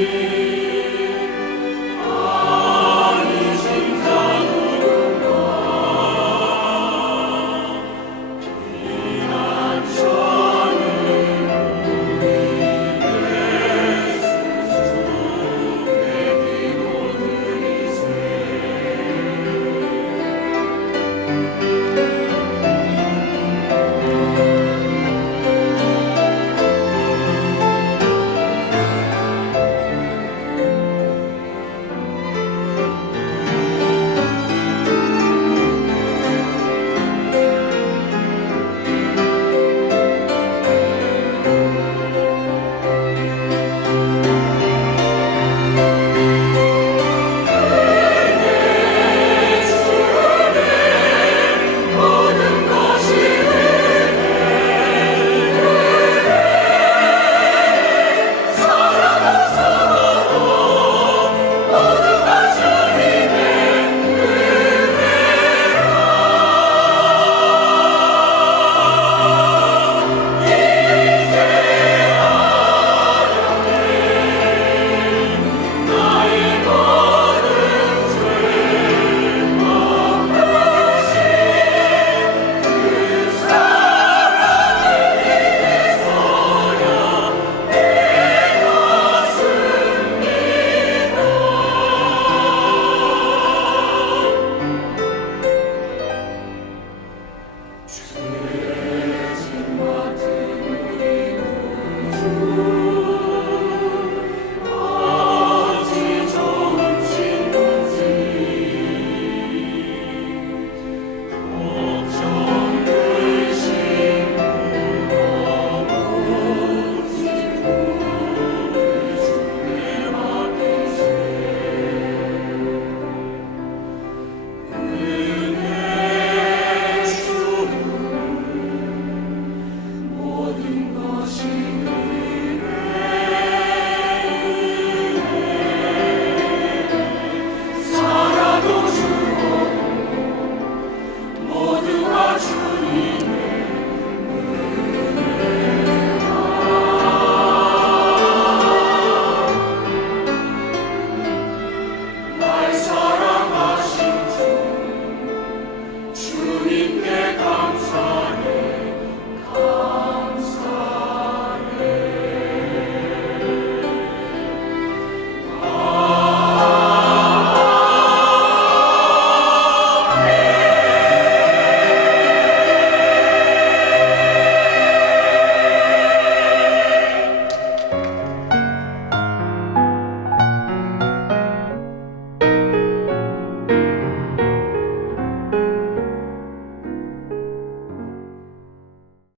Amen. Ouch.